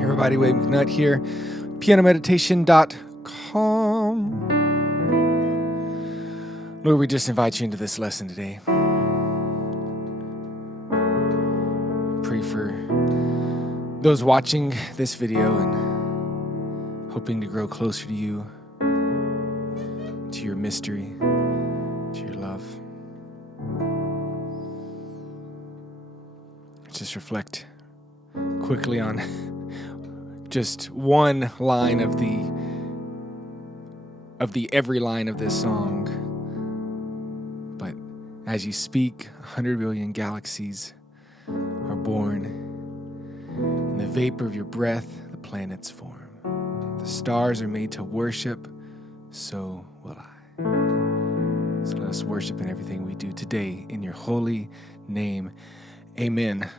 Everybody, McNutt here, pianomeditation.com. Lord, we just invite you into this lesson today. Pray for those watching this video and hoping to grow closer to you, to your mystery, to your love. Just reflect quickly on just one line of the every line of this song. But as you speak, 100 billion galaxies are born. In the vapor of your breath, the planets form. The stars are made to worship, so will I. So let us worship in everything we do today in your holy name. Amen.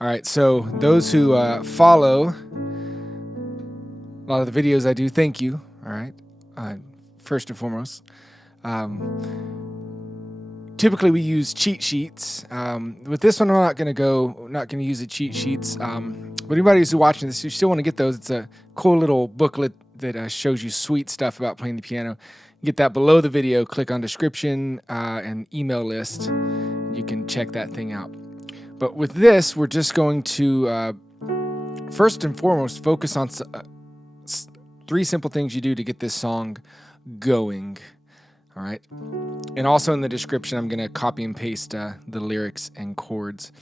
All right, so those who follow a lot of the videos I do, thank you. All right, first and foremost. Typically we use cheat sheets. With this one, I'm not going to use the cheat sheets. But anybody who's watching this, you still want to get those. It's a cool little booklet that shows you sweet stuff about playing the piano. Get that below the video. Click on description and email list. You can check that thing out. But with this, we're just going to, first and foremost, focus on three simple things you do to get this song going. All right. And also in the description, I'm going to copy and paste the lyrics and chords.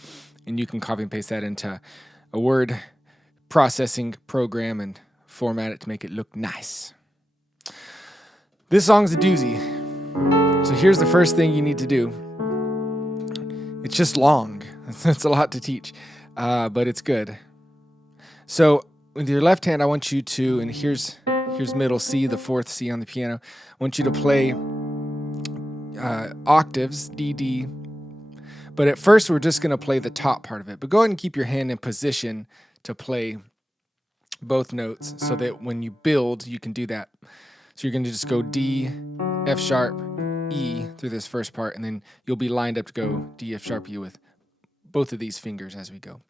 And you can copy and paste that into a word processing program and format it to make it look nice. This song's a doozy. So here's the first thing you need to do. It's just long. It's a lot to teach, but it's good. So with your left hand, I want you to, and here's middle C, the fourth C on the piano. I want you to play octaves, D, D. But at first, we're just going to play the top part of it. But go ahead and keep your hand in position to play both notes so that when you build, you can do that. So you're going to just go D, F sharp, E through this first part, and then you'll be lined up to go D, F sharp, E with both of these fingers as we go.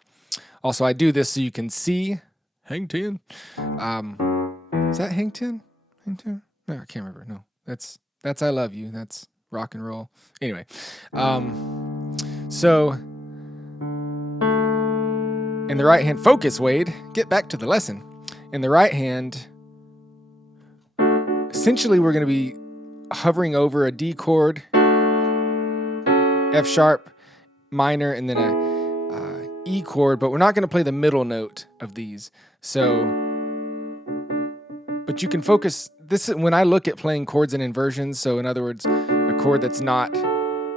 Also, I do this so you can see hang 10. Is that hang 10? Hang 10? No, I can't remember. No, that's I love you. That's rock and roll. Anyway, so in the right hand, focus, Wade. Get back to the lesson. In the right hand, essentially we're going to be hovering over a D chord, F sharp, minor, and then a E chord, but we're not going to play the middle note of these. So, but you can focus. This is when I look at playing chords and inversions. So, in other words, a chord that's not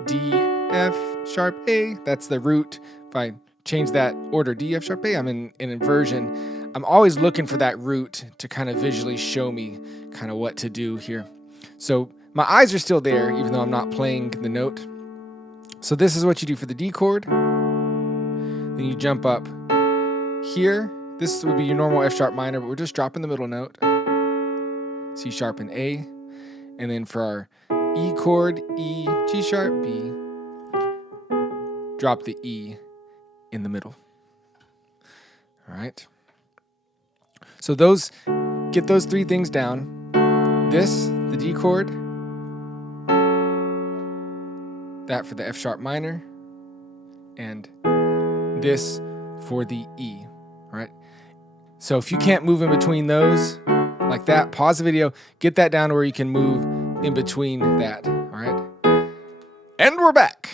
D, F sharp, A. That's the root. If I change that order, D, F sharp, A, I'm in an inversion. I'm always looking for that root to kind of visually show me kind of what to do here. So my eyes are still there, even though I'm not playing the note. So this is what you do for the D chord. Then you jump up here. This would be your normal F sharp minor, but we're just dropping the middle note. C sharp and A. And then for our E chord, E, G sharp, B. Drop the E in the middle. All right. So get those three things down. This, the D chord. That for the F sharp minor, and this for the E, all right? So if you can't move in between those like that, pause the video, get that down to where you can move in between that, all right? And we're back,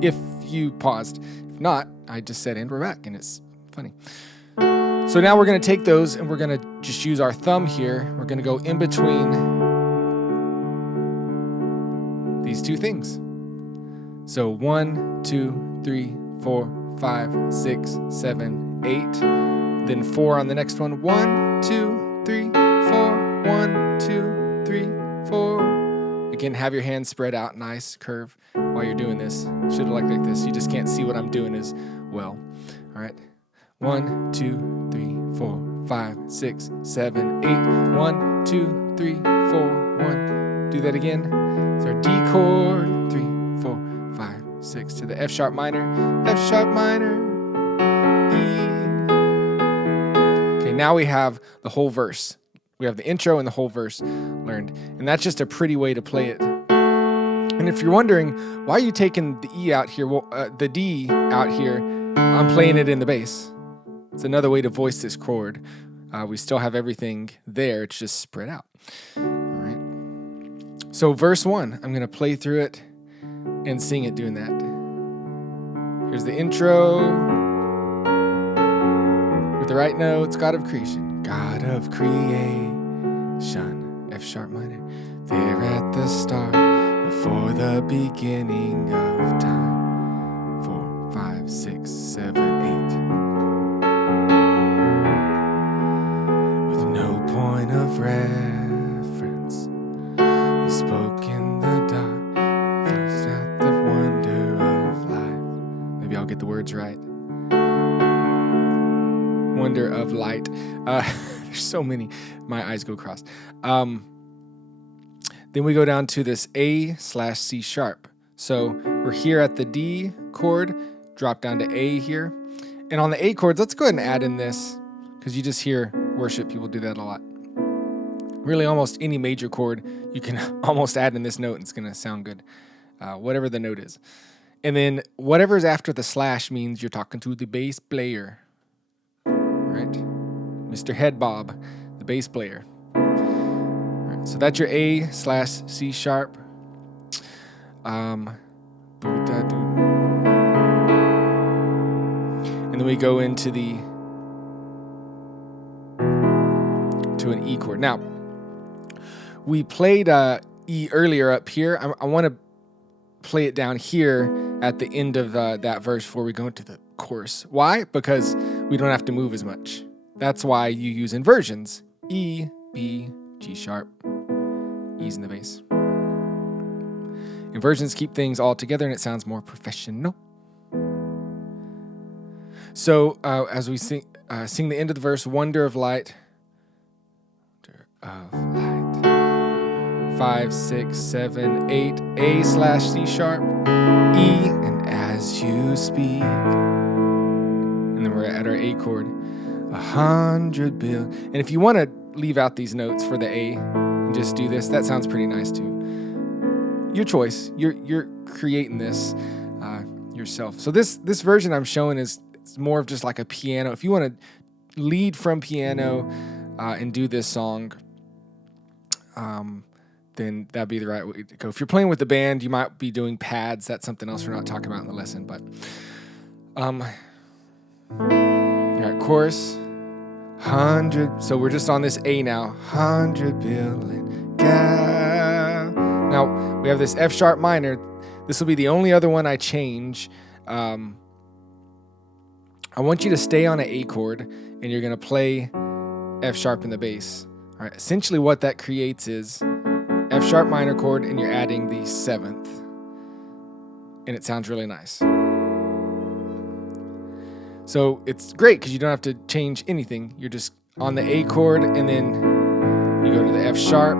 if you paused. If not, I just said, and we're back, and it's funny. So now we're gonna take those and we're gonna just use our thumb here. We're gonna go in between these two things. So 1, 2, 3, 4, 5, 6, 7, 8. Then 4 on the next one. 1, 2, 3, 4. 1, 2, 3, 4. Again, have your hands spread out, nice curve while you're doing this. Should have like this. You just can't see what I'm doing as well. All right. 1, 2, 3, 4, 5, 6, 7, 8. 1, 2, 3, 4, 1. Do that again. It's our D chord. 3, 4, 5, 6 to the F sharp minor, E, now we have the whole verse. We have the intro and the whole verse learned. And that's just a pretty way to play it. And if you're wondering, why are you taking the E out here, the D out here, I'm playing it in the bass. It's another way to voice this chord. We still have everything there, it's just spread out. All right. So verse 1, I'm going to play through it and sing it doing that. Here's the intro. With the right notes, God of creation. God of creation, F sharp minor. There at the start, before the beginning of time. 4, 5, 6, 7, 8. With no point of reference, He spoke in the dark, flashed out the wonder of life. Maybe I'll get the words right. Wonder of light. There's so many. My eyes go crossed. Then we go down to this A/C sharp. So we're here at the D chord, drop down to A here. And on the A chords, let's go ahead and add in this, because you just hear worship people do that a lot. Really, almost any major chord, you can almost add in this note and it's going to sound good, whatever the note is. And then whatever's after the slash means you're talking to the bass player. Right? Mr. Head Bob, the bass player. Right, so that's your A/C sharp. And then we go into to an E chord. Now, we played E earlier up here. I want to play it down here at the end of that verse before we go into the chorus. Why? Because we don't have to move as much. That's why you use inversions. E, B, G sharp, E's in the bass. Inversions keep things all together and it sounds more professional. So as we sing the end of the verse, wonder of light. Wonder of light. 5, 6, 7, 8, A/C sharp, E, and as you speak. And then we're at our A chord. 100 billion. And if you want to leave out these notes for the A and just do this, that sounds pretty nice too. Your choice. You're creating this yourself. So this version I'm showing is more of just like a piano. If you want to lead from piano and do this song, then that'd be the right way to go. If you're playing with the band, you might be doing pads. That's something else we're not talking about in the lesson. But all right, chorus. 100. So we're just on this A now. 100 billion. Now we have this F sharp minor. This will be the only other one I change. I want you to stay on an A chord, and you're going to play F sharp in the bass. All right. Essentially, what that creates is F sharp minor chord, and you're adding the 7th, and it sounds really nice. So it's great because you don't have to change anything. You're just on the A chord, and then you go to the F sharp,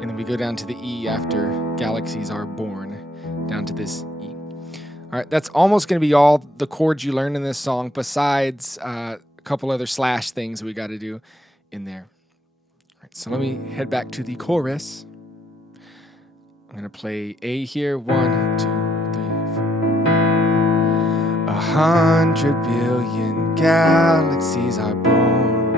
and then we go down to the E after galaxies are born, down to this E. All right, that's almost going to be all the chords you learn in this song, besides a couple other slash things we got to do in there. All right, so let me head back to the chorus. I'm going to play A here. 1, 2, 3, 4. 100 billion galaxies are born.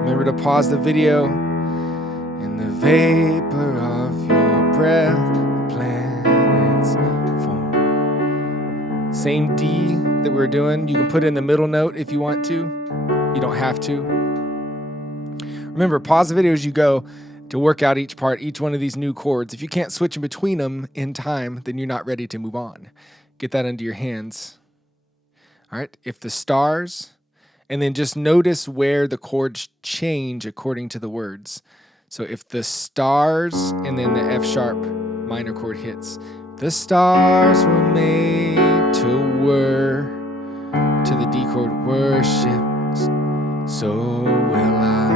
Remember to pause the video. In the vapor of your breath, the planets form. Same D that we're doing. You can put in the middle note if you want to. You don't have to. Remember, pause the video as you go to work out each part, each one of these new chords. If you can't switch in between them in time, then you're not ready to move on. Get that into your hands. All right, if the stars, and then just notice where the chords change according to the words. So if the stars and then the F sharp minor chord hits, the stars were made to the D chord, worship, so will I.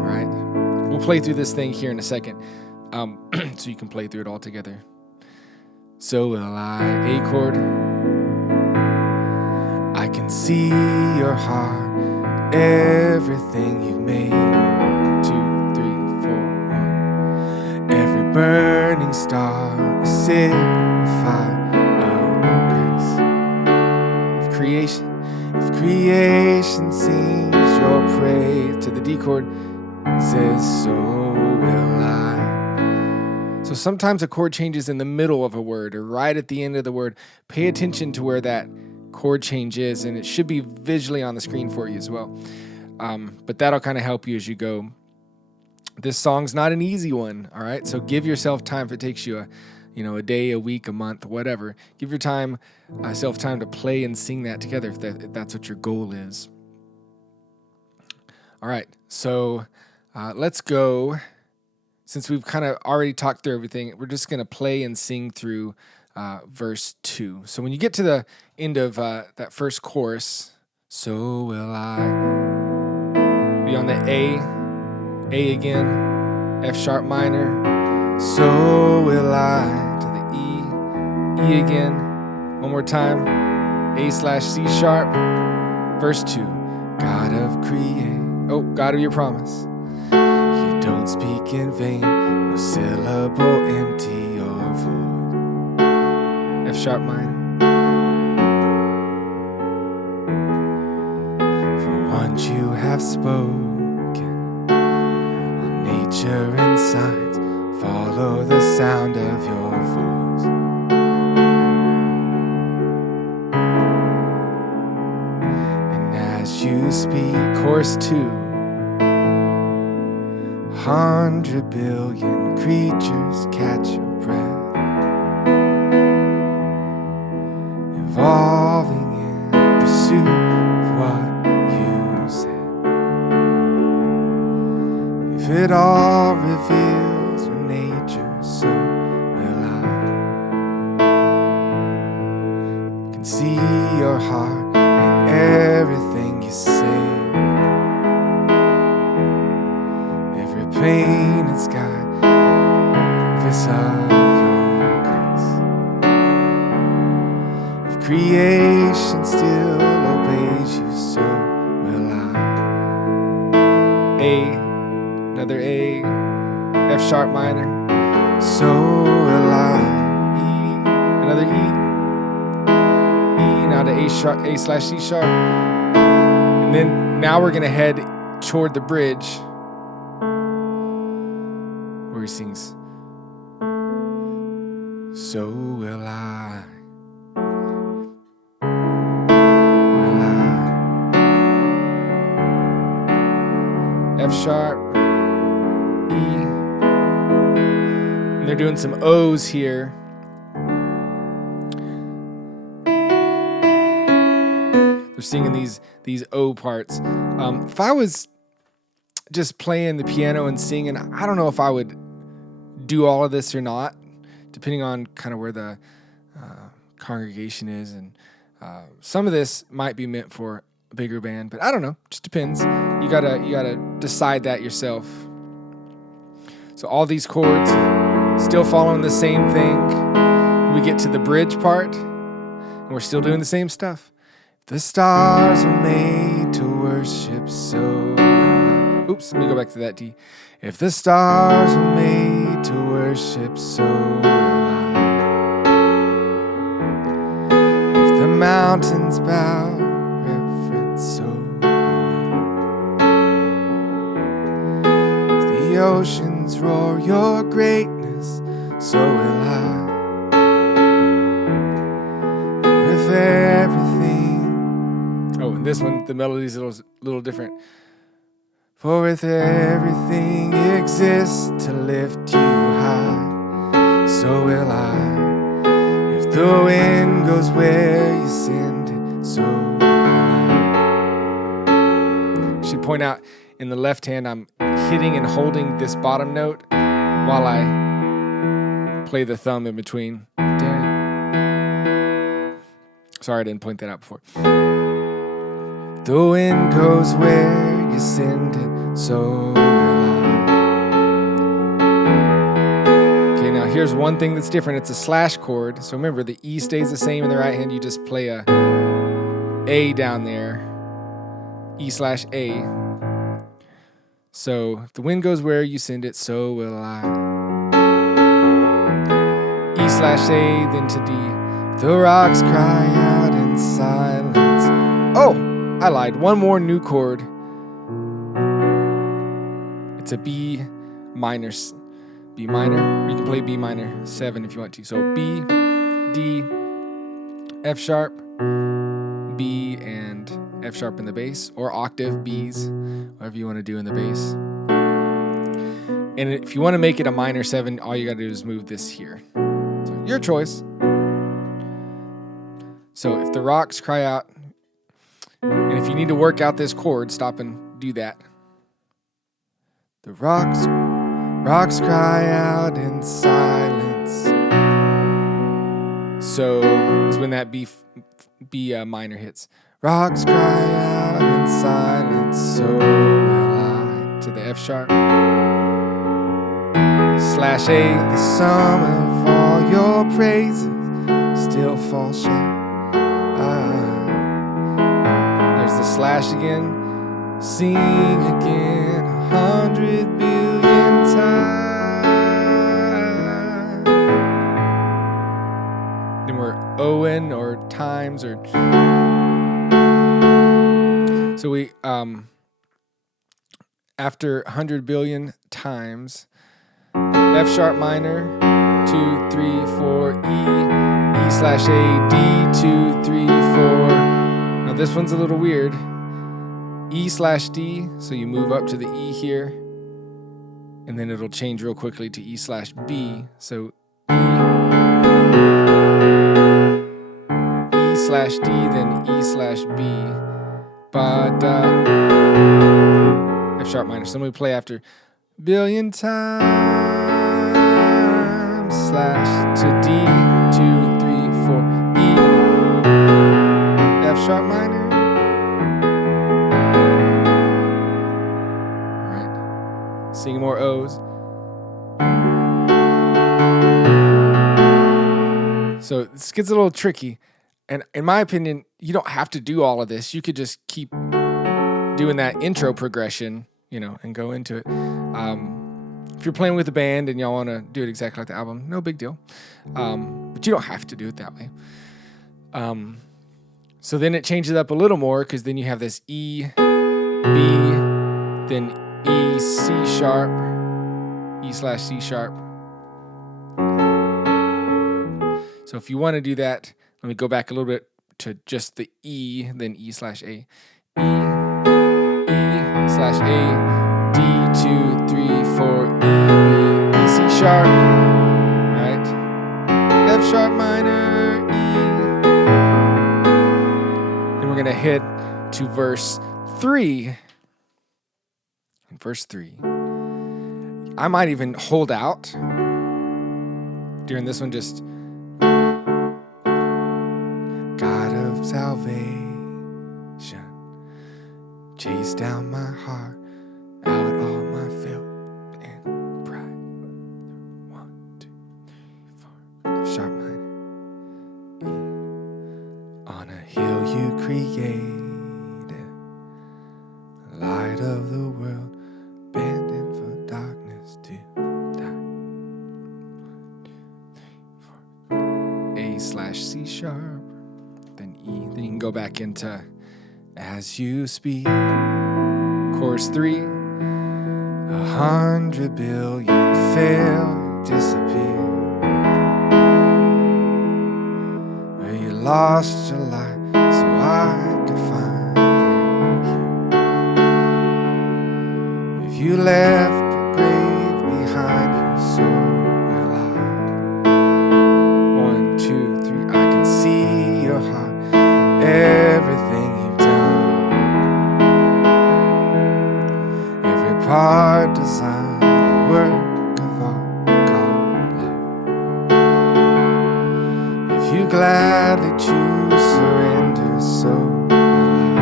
All right, we'll play through this thing here in a second, so you can play through it all together. So will I, A chord. I I can see your heart, everything you've made. 2, 3, 4, 1. Every burning star, a signifier of grace. If creation sings your praise to the D chord, it says, so will I. So sometimes a chord changes in the middle of a word or right at the end of the word. Pay attention to where that chord change is, and it should be visually on the screen for you as well. But that'll kind of help you as you go. This song's not an easy one, all right? So give yourself time. If it takes you a day, a week, a month, whatever, give yourself time to play and sing that together if that's what your goal is. All right, so let's go. Since we've kind of already talked through everything, we're just going to play and sing through verse 2. So when you get to the end of that first chorus, so will I, be on the A again, F sharp minor, so will I, to the E again, one more time, A/C sharp, verse 2, God of God of your promise. Don't speak in vain, no syllable empty or void. F sharp minor. For once you have spoken, all nature and signs follow the sound of your voice. And as you speak, chorus 2, 100 billion creatures catch your breath, evolving in pursuit of what you said. If it all reveals your nature, so will I. Can see your heart in everything you say. Pain and sky, voice of your grace. If creation still obeys you, so will I. Another A, F sharp minor, so will I. Another E, now to A/C sharp. And then now we're gonna head toward the bridge, where he sings, so will I, will I. F sharp, E, and they're doing some O's here. They're singing these O parts. If I was just playing the piano and singing, I don't know if I would do all of this or not, depending on kind of where the congregation is, and some of this might be meant for a bigger band, but I don't know, just depends. You gotta decide that yourself. So all these chords still following the same thing. We get to the bridge part, and we're still doing the same stuff. The stars were made to worship, so oops, let me go back to that D. If the stars were made to worship, so will I. If the mountains bow reverence, so will I. If the oceans roar your greatness, so will I. If everything... Oh, and this one, the melody's a little different. For if everything exists to lift you high, so will I. If the wind goes where you send it, so will I. Should point out, in the left hand, I'm hitting and holding this bottom note while I play the thumb in between. Sorry, I didn't point that out before. The wind goes where you send it, so will I. Okay, now here's one thing that's different. It's a slash chord. So remember, the E stays the same in the right hand. You just play a A down there, E/A. So if the wind goes where you send it, so will I. E/A, then to D. The rocks cry out in silence. Oh, I lied. One more new chord. It's a B minor. B minor. You can play B minor 7 if you want to. So B, D, F sharp, B, and F sharp in the bass, or octave Bs, whatever you want to do in the bass. And if you want to make it a minor 7, all you got to do is move this here. So your choice. So if the rocks cry out, and if you need to work out this chord, stop and do that. The rocks cry out in silence. So it's when that B minor hits. Rocks cry out in silence, so will I. To the F sharp. /A, the sum of all your praises still falls short. There's the slash again. Sing again 100 billion times. Then we're Owen or times or. So we after 100 billion times, F sharp minor, 2, 3, 4, E/A, D, 2, 3, 4. Now this one's a little weird. E/D, so you move up to the E here, and then it'll change real quickly to E/B. So E/D, then E/B. But F sharp minor. So we play after billion times slash to D, 2, 3, 4, E, F sharp minor. All right, sing more O's. So this gets a little tricky, and in my opinion, you don't have to do all of this. You could just keep doing that intro progression, and go into it. If you're playing with a band and y'all want to do it exactly like the album, no big deal. But you don't have to do it that way. So then it changes up a little more, because then you have this E, B, then E, C sharp, E/C sharp. So if you want to do that, let me go back a little bit to just the E, then E/A. E/A, D, 2, 3, 4, E, B, C sharp, right? F sharp minor, E. Then we're going to hit to verse 3. In verse 3, I might even hold out during this one, just God of salvation, chase down my heart, out all my filth and pride. 1, 2, 3, 4. F sharp minor, E. On a hill you created, light of the world, abandoned for darkness to die. 1, 2, 3, 4. A/C sharp, then E. Then you can go back into As You Speak. Chorus 3. 100 billion fail, disappear. Where you lost your life so I could find it here. If you left your grave behind you, so will I. 1, 2, 3, I can see your heart, everything you've done. Part designed, a work of art called love. If you gladly choose surrender, so will I.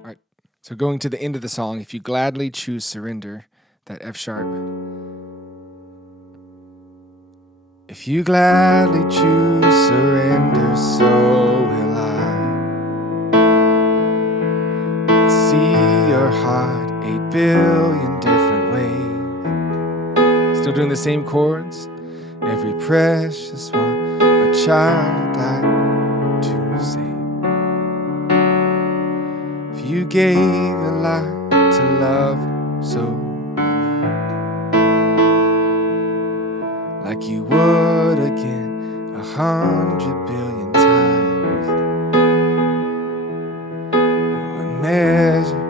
All right, so going to the end of the song, if you gladly choose surrender, that F sharp. If you gladly choose surrender, so will I. your heart 8 billion different ways. Still doing the same chords. Every precious one, a child died to save. If you gave your life to love so like you would again 100 billion times, what measure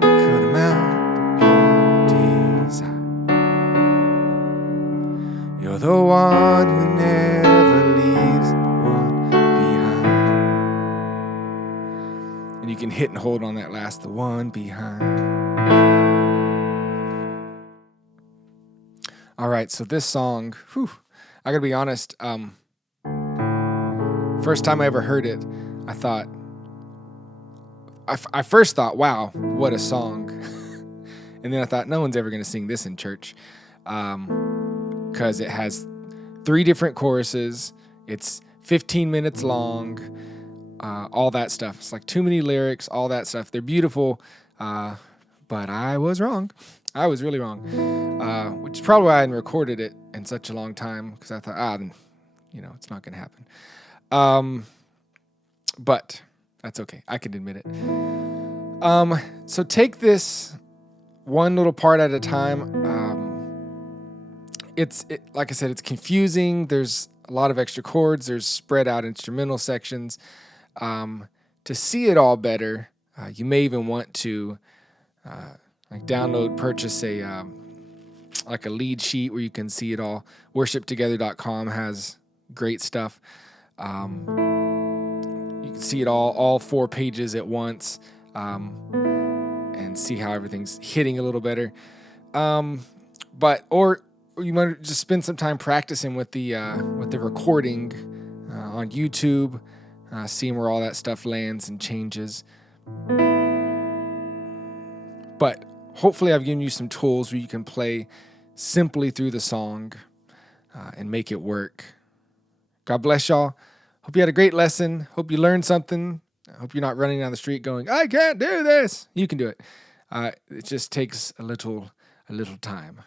could amount your desire? You're the one who never leaves one behind. And you can hit and hold on that last, the one behind. All right, so this song, I gotta be honest, first time I ever heard it, I thought, I first thought, wow, what a song. And then I thought, no one's ever gonna sing this in church. Because it has 3 different choruses, it's 15 minutes long, all that stuff. It's like too many lyrics, all that stuff. They're beautiful, but I was wrong. I was really wrong, which is probably why I hadn't recorded it in such a long time, because I thought, it's not going to happen. But that's okay. I can admit it. So take this one little part at a time. Like I said, it's confusing. There's a lot of extra chords. There's spread out instrumental sections. To see it all better, you may even want to purchase a lead sheet where you can see it all. Worshiptogether.com has great stuff. You can see it all 4 pages at once, and see how everything's hitting a little better. Or you might just spend some time practicing with the recording on YouTube, seeing where all that stuff lands and changes. But hopefully I've given you some tools where you can play simply through the song and make it work. God bless y'all. Hope you had a great lesson. Hope you learned something. I hope you're not running down the street going, I can't do this. You can do it. It just takes a little time.